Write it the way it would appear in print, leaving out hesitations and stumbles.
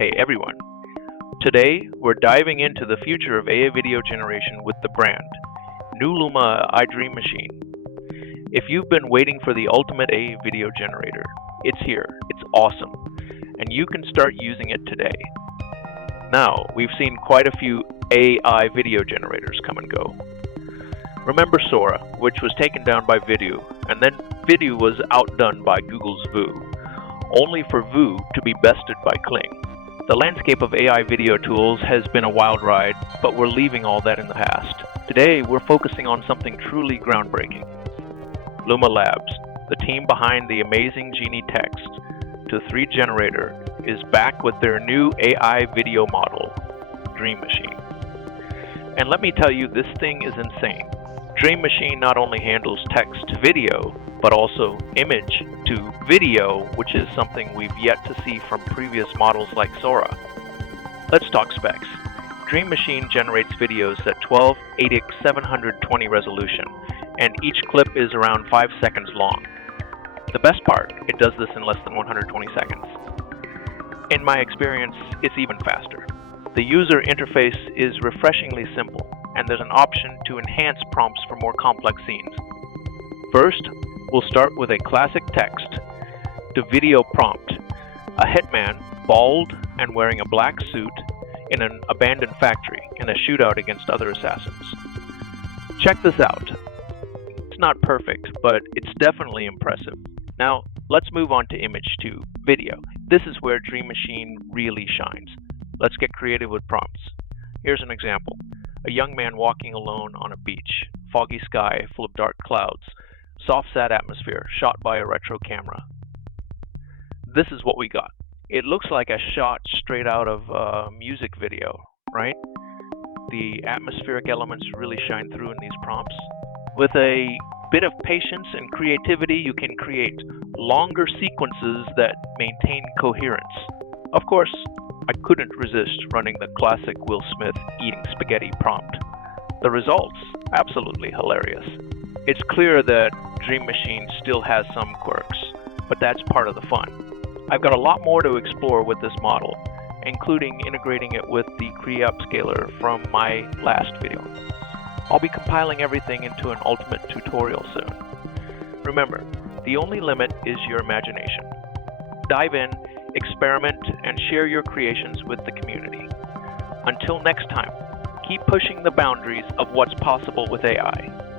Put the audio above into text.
Hey everyone, today we're diving into the future of AI video generation with the brand, new LUMA iDream machine. If you've been waiting for the ultimate AI video generator, it's here, it's awesome, and you can start using it today. Now, we've seen quite a few AI video generators come and go. Remember Sora, which was taken down by Video, and then Video was outdone by Google's Voo, only for Voo to be bested by Kling. The landscape of AI video tools has been a wild ride, but we're leaving all that in the past. Today, we're focusing on something truly groundbreaking. LUMA Labs, the team behind the amazing Genie text to 3 generator, is back with their new AI video model, Dream Machine. And let me tell you, this thing is insane. Dream Machine not only handles text to video, but also image to video, which is something we've yet to see from previous models like Sora. Let's talk specs. Dream Machine generates videos at 1280x720 resolution, and each clip is around 5 seconds long. The best part, it does this in less than 120 seconds. In my experience, it's even faster. The user interface is refreshingly simple, and there's an option to enhance prompts for more complex scenes. First, we'll start with a classic text to video prompt. A hitman, bald and wearing a black suit in an abandoned factory in a shootout against other assassins. Check this out. It's not perfect, but it's definitely impressive. Now, let's move on to image to video. This is where Dream Machine really shines. Let's get creative with prompts. Here's an example. A young man walking alone on a beach, foggy sky full of dark clouds, soft sad atmosphere shot by a retro camera. This is what we got. It looks like a shot straight out of a music video, right? The atmospheric elements really shine through in these prompts. With a bit of patience and creativity, you can create longer sequences that maintain coherence. Of course, I couldn't resist running the classic Will Smith eating spaghetti prompt. The results, absolutely hilarious. It's clear that Dream Machine still has some quirks, but that's part of the fun. I've got a lot more to explore with this model, including integrating it with the Cree upscaler from my last video. I'll be compiling everything into an ultimate tutorial soon. Remember, the only limit is your imagination. Dive in, experiment, and share your creations with the community. Until next time, keep pushing the boundaries of what's possible with AI.